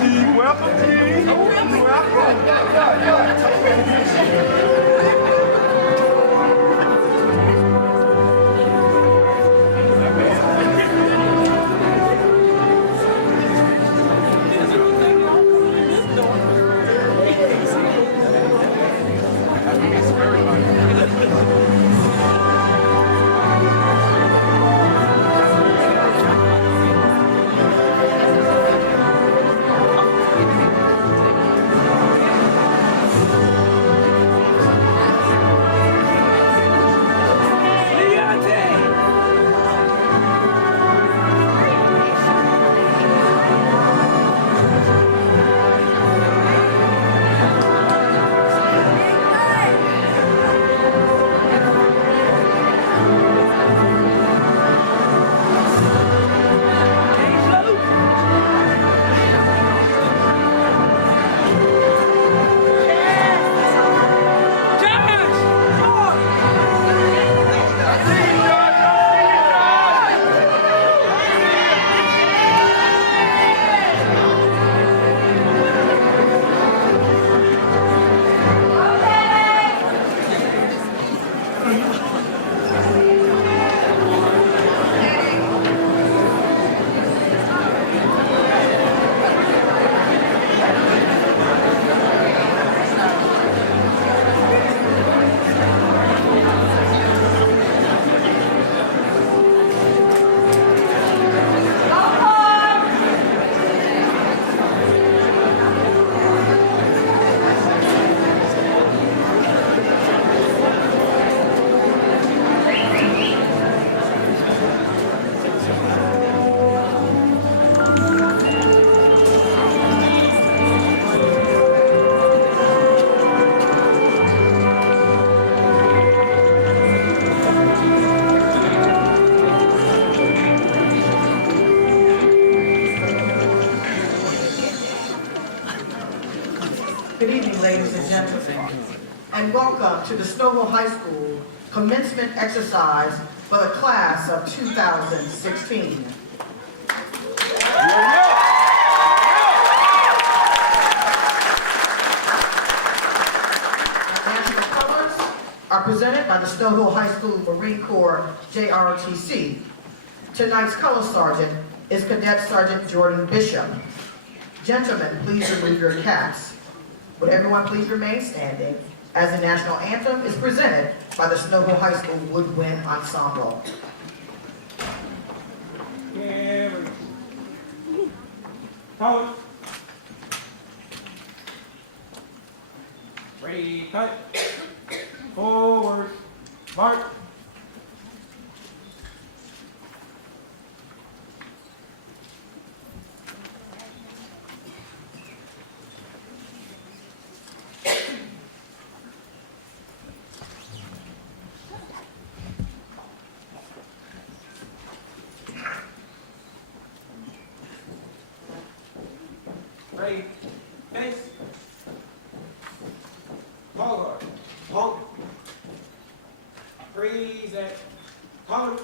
Welcome, Steve. Good evening, ladies and gentlemen, and welcome to the Snow Hill High School commencement exercise for the class of 2016. National colors are presented by the Snow Hill High School Marine Corps JROTC. Tonight's color sergeant is Cadet Sergeant Jordan Bishop. Gentlemen, please remove your caps. Would everyone please remain standing as the national anthem is presented by the Snow Hill High School Woodwind Ensemble. Hold. Ready, cut. Forward. Mark. Ready, face, ball guard, honk, freeze at color.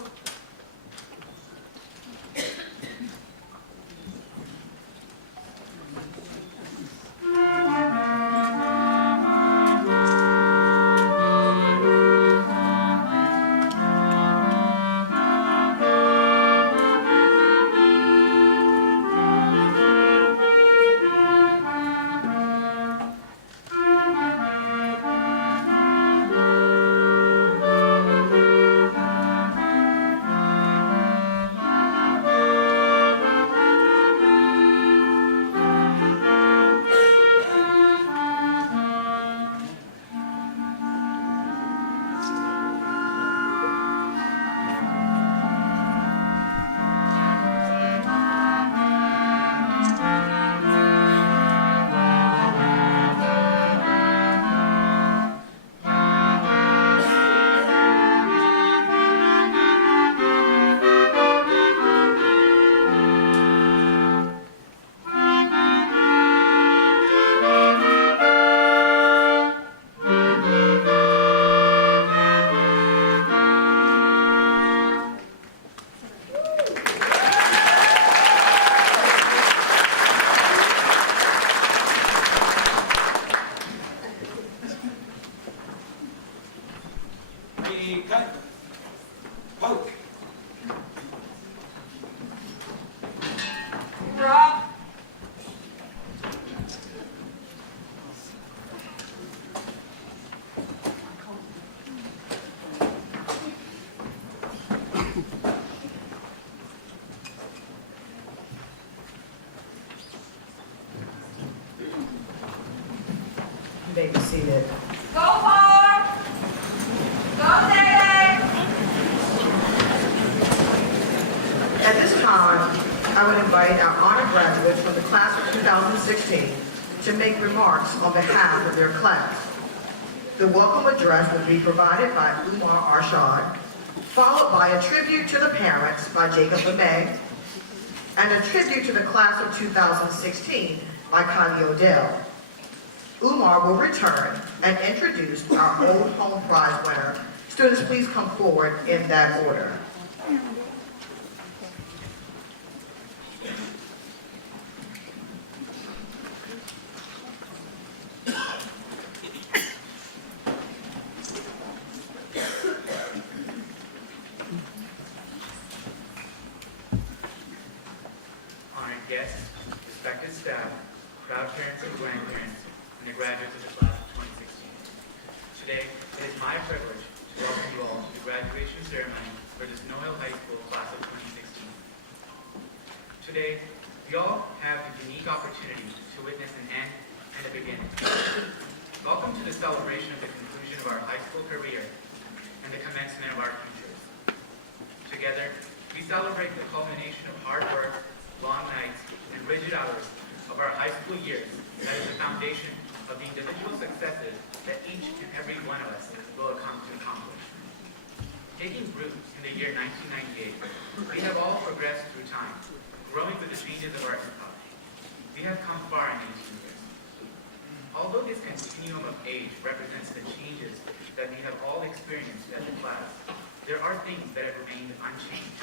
You may be seated. Go hard! Go Day! At this time, I would invite our honor graduates from the class of 2016 to make remarks on behalf of their class. The welcome address will be provided by Umar Arshad, followed by a tribute to the parents by Jacob LeMay, and a tribute to the class of 2016 by Connie Odell. Umar will return and introduce our Old Home Prize winner. Students, please come forward in that order. Honored guests, respected staff, proud parents and grandparents, and the graduates of the class of 2016. Today, it is my privilege to welcome you all to the graduation ceremony for the Snow Hill High School class of 2016. Today, we all have the unique opportunity to witness an end and a beginning. Welcome to the celebration of the conclusion of our high school career and the commencement of our futures. Together, we celebrate the culmination of hard work, long nights, and rigid hours of our high school years that is the foundation of the individual successes that each and every one of us will come to accomplish. Taking root in the year 1998, we have all progressed through time, growing with the changes of our epoch. We have come far in these 2 years. Although this continuum of age represents the changes that we have all experienced as a class, there are things that have remained unchanged,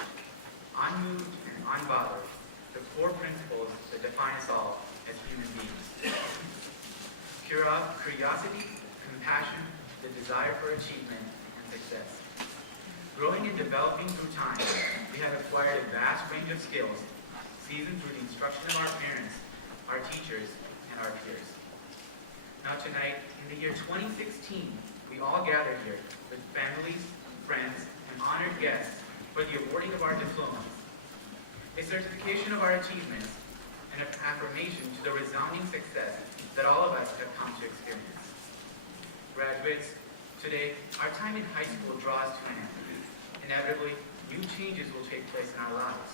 unmoved, and unbothered, the core principles that define us all as human beings. Curiosity, compassion, the desire for achievement, and success. Growing and developing through time, we have acquired a vast range of skills, seasoned through the instruction of our parents, our teachers, and our peers. Now tonight, in the year 2016, we all gather here with families, friends, and honored guests for the awarding of our diplomas, a certification of our achievements, and an affirmation to the resounding success that all of us have come to experience. Graduates, today, our time in high school draws to an end. Inevitably, new changes will take place in our lives.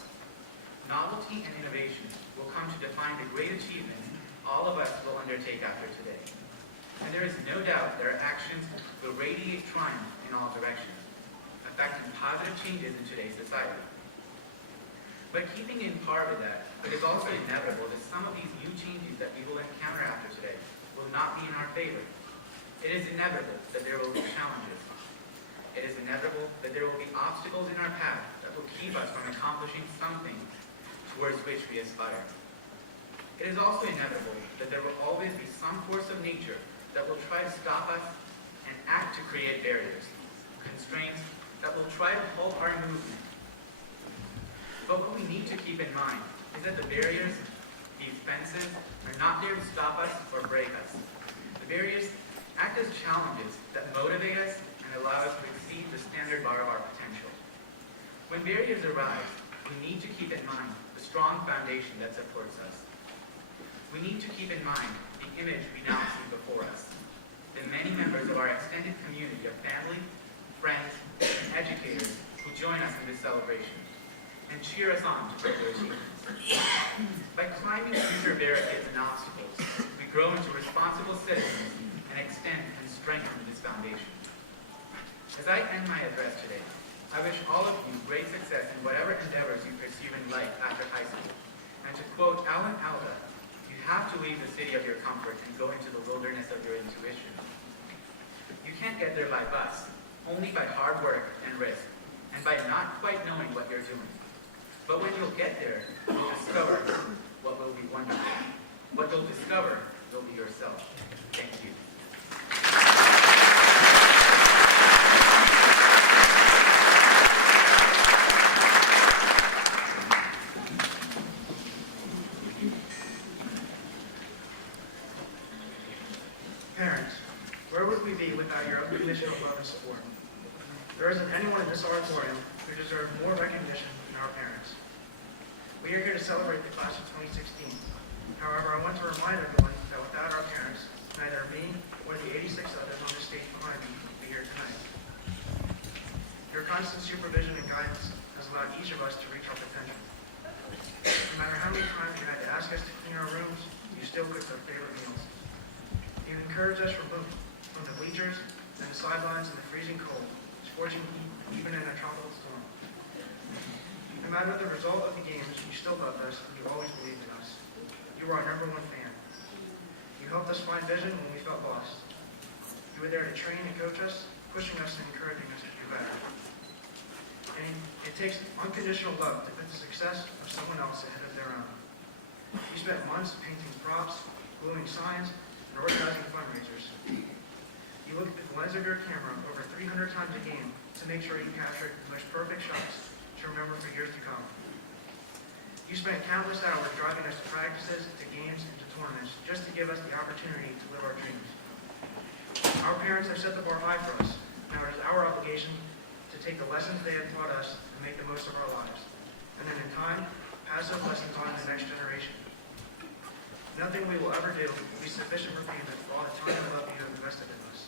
Novelty and innovation will come to define the great achievements all of us will undertake after today. And there is no doubt that our actions will radiate triumph in all directions, affecting positive changes in today's society. But keeping in par with that, it is also inevitable that some of these new changes that we will encounter after today will not be in our favor. It is inevitable that there will be challenges. It is inevitable that there will be obstacles in our path that will keep us from accomplishing something towards which we aspire. It is also inevitable that there will always be some force of nature that will try to stop us and act to create barriers, constraints that will try to halt our movement. But what we need to keep in mind is that the barriers, these fences, are not there to stop us or break us. The barriers act as challenges that motivate us and allow us to exceed the standard bar of our potential. When barriers arise, we need to keep in mind the strong foundation that supports us. We need to keep in mind the image we now see before us, the many members of our extended community of family, friends, and educators who join us in this celebration and cheer us on to further achievements. By climbing future barricades and obstacles, we grow into responsible citizens and extend and strengthen this foundation. As I end my address today, I wish all of you great success in whatever endeavors you pursue in life after high school. And to quote Alan Alda, you have to leave the city of your comfort and go into the wilderness of your intuition. You can't get there by bus, only by hard work and risk, and by not quite knowing what you're doing. But when you'll get there, you'll discover what will be wonderful. What you'll discover will be yourself. Thank you. Parents, where would we be without your unconditional love and support? There isn't anyone in this auditorium who deserves more recognition than our parents. We are here to celebrate the class of 2016. However, I want to remind everyone that without our parents, neither me or ask us to clean our rooms, you still cooked our favorite meals. You encouraged us from the bleachers and the sidelines in the freezing cold, scorching heat, even in a tropical storm. No matter the result of the games, you still loved us and you always believed in us. You were our #1 fan. You helped us find vision when we felt lost. You were there to train and coach us, pushing us and encouraging us to do better. And it takes unconditional love to put the success of someone else ahead of their own. You spent months painting props, gluing signs, and organizing fundraisers. You looked at the lens of your camera over 300 times a game to make sure you captured the most perfect shots to remember for years to come. You spent countless hours driving us to practices, to games, and to tournaments just to give us the opportunity to live our dreams. Our parents have set the bar high for us. Now it is our obligation to take the lessons they have taught us and make the most of our lives. And then in time, pass those lessons on to the next generation. Nothing we will ever do will be sufficient repayment for all the time and love you have invested in us.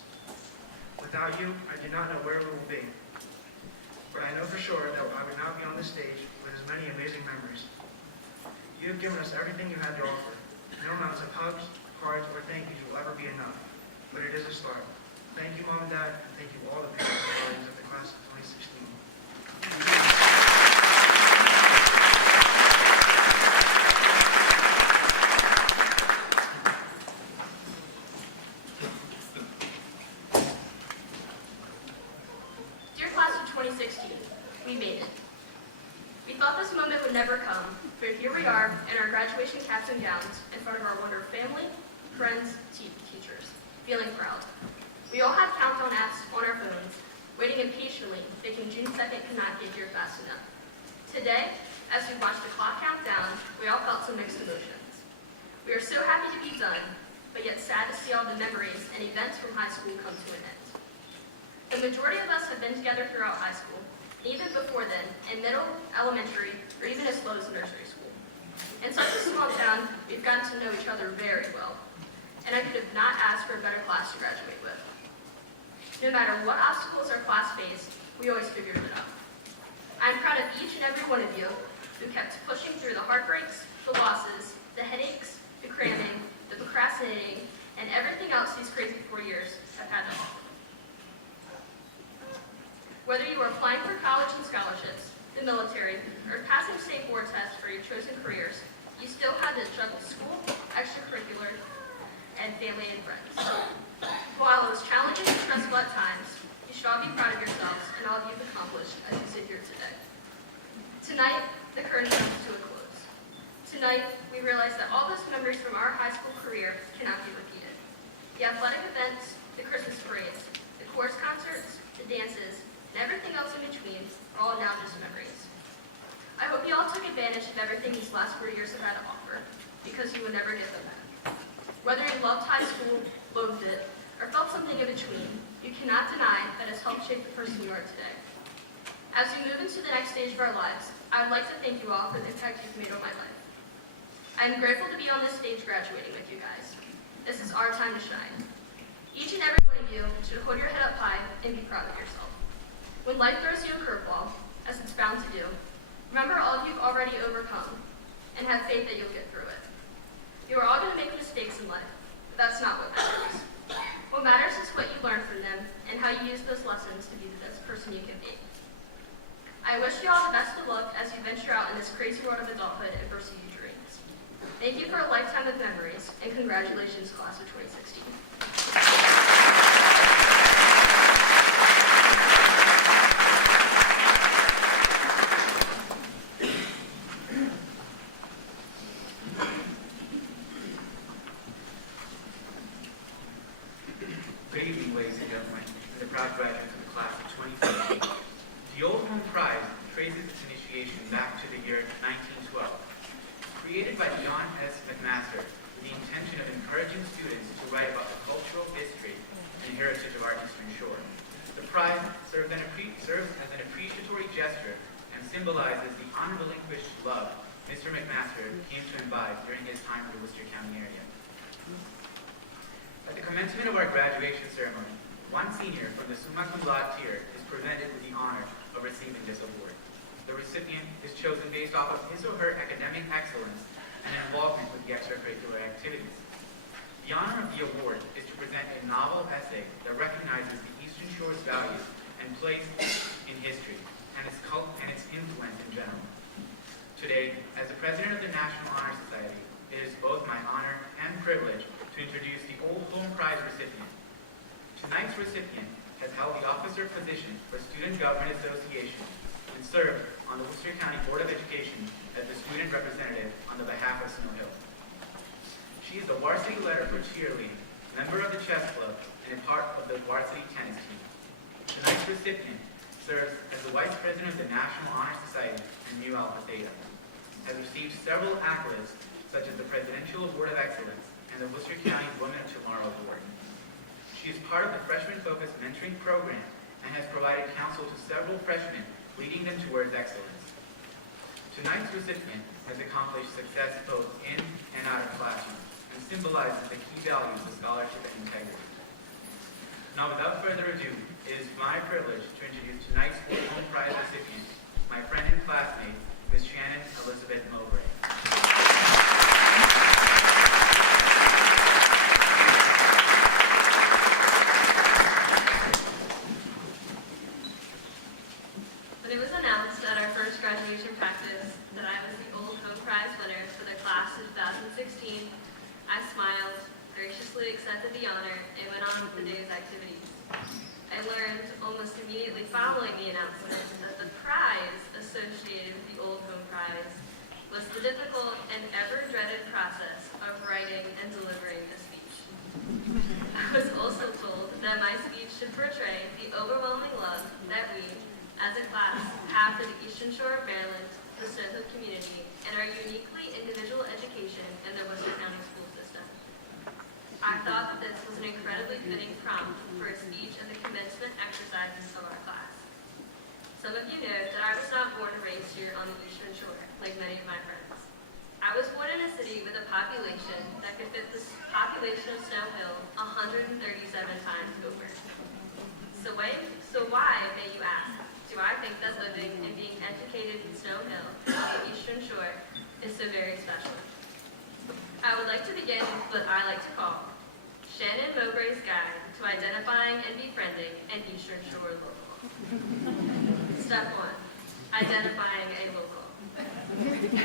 Without you, I do not know where we will be. But I know for sure that I would not be on this stage with as many amazing memories. You have given us everything you had to offer. No amounts of hugs, cards, or thank yous will ever be enough. But it is a start. Thank you, Mom and Dad, and thank you all the parents and guardians of the class of 2016. Dear class of 2016, we made it. We thought this moment would never come, but here we are in our graduation caps and gowns in front of our wonderful family, friends, teachers, feeling proud. We all had countdown apps on our phones, waiting impatiently, thinking June 2nd could not get here fast enough. Today, as we watched the clock count down, we all felt some mixed emotions. We are so happy to be done, but yet sad to see all the memories and events from high school come to an end. The majority of us have been together throughout high school, and even before then, in middle, elementary, or even as low as nursery school. In such a small town, we've gotten to know each other very well, and I could have not asked for a better class to graduate with. No matter what obstacles our class faced, we always figured it out. I'm proud of each and every one of you who kept pushing through the heartbreaks, the losses, the headaches, the cramming, the procrastinating, and everything else these crazy 4 years have had to offer. Whether you are applying for college and scholarships, the military, or passing state board tests for your chosen careers, you still had to juggle school, extracurricular, and family and friends. While it was challenging and stressful at times, you should all be proud of yourselves and all you've accomplished as you sit here today. Tonight, the curtain comes to a close. Tonight, we realize that all those memories from our high school career cannot be repeated. The athletic events, the Christmas parades, the chorus concerts, the dances, and everything else in between are all now just memories. I hope you all took advantage of everything these last 4 years have had to offer, because you will never get them back. Whether you loved high school, loathed it, or felt something in between, you cannot deny that it's helped shape the person you are today. As we move into the next stage of our lives, I would like to thank you all for the impact you've made on my life. I am grateful to be on this stage graduating with you guys. This is our time to shine. Each and every one of you should hold your head up high and be proud of yourself. When life throws you a curveball, as it's bound to do, remember all you've already overcome and have faith that you'll get through it. You are all going to make mistakes in life, but that's not what matters. What matters is what you learn from them and how you use those lessons to be the best person you can be. I wish you all the best of luck as you venture out in this crazy world of adulthood and pursue your dreams. Thank you for a lifetime of memories, and congratulations, class of 2016. Good evening, ladies and gentlemen, and the proud graduates of the class of 2016. The Old Home Prize traces its initiation back to the year 1912. Created by John S. McMaster with the intention of encouraging students to write about the cultural history and heritage of our Eastern Shore. The prize serves as an appreciatory gesture and symbolizes the unrelinquished love Mr. McMaster came to imbibe during his time in the Worcester County area. At the commencement of our graduation ceremony, one senior from the summa cum laude tier is presented with the honor of receiving this award. The recipient is chosen based off of his or her academic excellence and involvement Prize recipient. Tonight's recipient has held the officer position for Student Government Association and served on the Worcester County Board of Education as the student representative on the behalf of Snow Hill. She is the varsity leader for cheerleading, member of the chess club, and a part of the varsity tennis team. Tonight's recipient serves as the Vice President of the National Honor Society and Mu Alpha Theta, has received several accolades such as the Presidential Award of Excellence and the Worcester County Women of Tomorrow Award. She is part of the Freshman Focus Mentoring Program and has provided counsel to several freshmen, leading them towards excellence. Tonight's recipient has accomplished success both in and out of classroom and symbolizes the key values of scholarship and integrity. Now, without further ado, it is my privilege to introduce tonight's School Home Prize recipient, my friend and classmate, Ms. Shannon Elizabeth Mowbray. When it was announced at our first graduation practice that I was the Old Home Prize winner for the class of 2016, I smiled, graciously accepted the honor, and went on with the day's activities. I learned almost immediately following the announcement that the prize associated with the Old Home Prize was the difficult and ever-dreaded process of writing and delivering a speech. I was also told that my speech should portray the overwhelming love that we, as a class, have for the Eastern Shore of Maryland, the Snow Hill community, and our uniquely individual education in the Worcester County school system. I thought that this was an incredibly fitting prompt for a speech at the commencement exercises of our class. Some of you know that I was not born and raised here on the Eastern Shore, like many of my friends. I was born in a city with a population that could fit the population of Snow Hill 137 times over. So why, may you ask, do I think that living and being educated in Snow Hill, on the Eastern Shore, is so very special? I would like to begin with what I like to call Shannon Mowbray's Guide to Identifying and Befriending an Eastern Shore Local. Step 1. Identifying a local.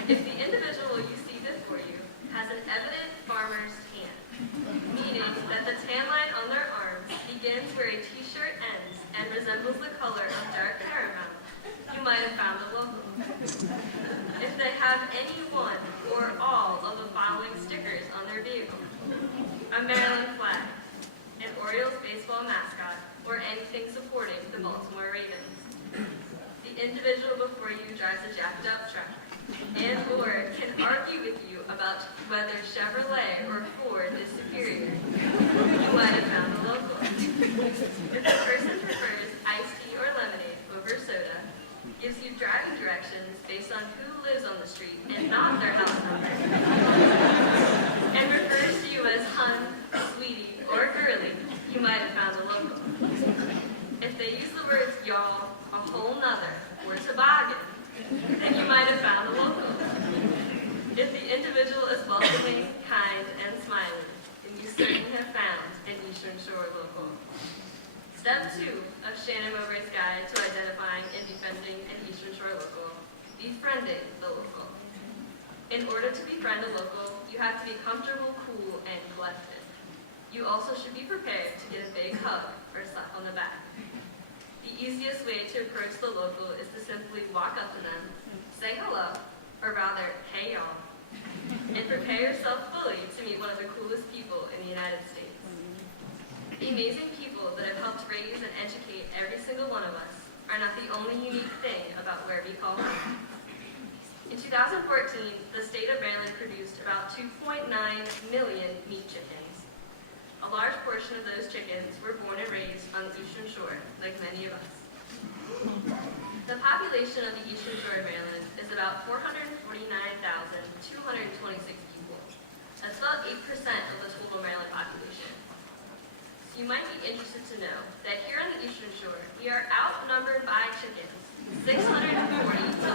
If the individual you see before you has an evident farmer's tan, meaning that the tan line on their arms begins where a t-shirt ends and resembles the color of dark caramel, you might have found a local. If they have any one or all of the following stickers on their vehicle: a Maryland flag, an Orioles baseball mascot, or anything supporting the Baltimore Ravens. The individual before you drives a jacked up truck and or can argue with you about whether Chevrolet or Ford is superior. You might have found a local. If the person prefers iced tea or lemonade over soda, gives you driving directions based on who lives on the street and not their house number, and refers to you as hun, sweetie, or girly, you might have found a local. If they use the words y'all, a whole nother, or toboggan, then you might have found a local. If the individual is welcoming, kind, and smiling, then you certainly have found an Eastern Shore local. Step 2 of Shannon Mowbray's Guide to Identifying and Befriending an Eastern Shore Local: befriending the local. In order to befriend a local, you have to be comfortable, cool, and collected. You also should be prepared to get a big hug or slap on the back. The easiest way to approach the local is to simply walk up to them, say hello, or rather, hey y'all, and prepare yourself fully to meet one of the coolest people in the United States. The amazing people that have helped raise and educate every single one of us are not the only unique thing about where we call home. In 2014, the state of Maryland produced about 2.9 million meat chickens. A large portion of those chickens were born and raised on the Eastern Shore, like many of us. The population of the Eastern Shore of Maryland is about 449,226 people. That's about 8% of the total Maryland population. So you might be interested to know that here on the Eastern Shore, we are outnumbered by chickens, 640 to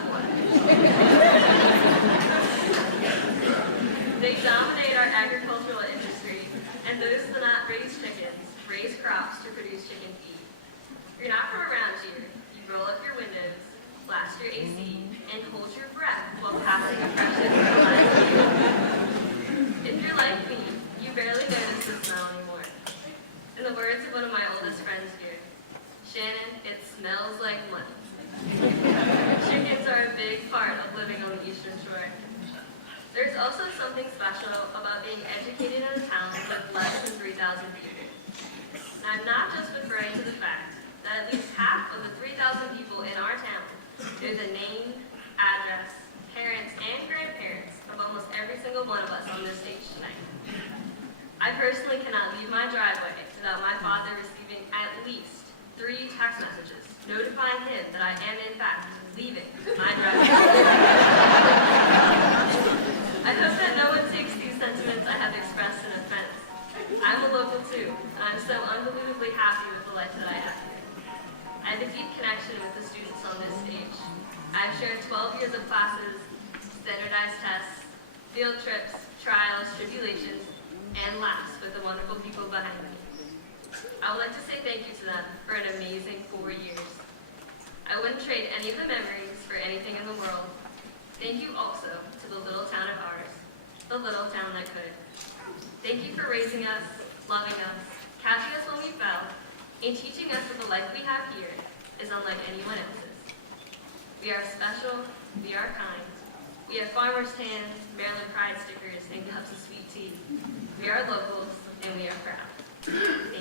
1. They dominate our agricultural industry, and those that do not raise chickens raise crops to produce chicken feed. If you're not from around here, you roll up your windows, blast your AC, and hold your breath while passing a fresh If you're like me, you barely notice the smell anymore. also something special about being educated in a town with less than 3,000 people. And I'm not just referring to the fact that at least half of the 3,000 people in our town knew the name, address, parents, and grandparents of almost every single one of us on this stage tonight. I personally cannot leave my driveway without my father receiving at least 3 text messages notifying him that I am in fact leaving my driveway. I hope that no one takes these sentiments I have expressed in offense. I'm a local too, and I'm so unbelievably happy with the life that I have here. I have a deep connection with the students on this stage. I've shared 12 years of classes, standardized tests, field trips, trials, tribulations, and laughs with the wonderful people behind me. I would like to say thank you to them for an amazing 4 years. I wouldn't trade any of the memories for anything in the world. Thank you also to the little town of ours, the little town that could. Thank you for raising us, loving us, catching us when we fell, and teaching us that the life we have here is unlike anyone else's. We are special, we are kind. We have farmers' tans, Maryland Pride stickers, and cups of sweet tea. We are locals, and we are proud. Thank you.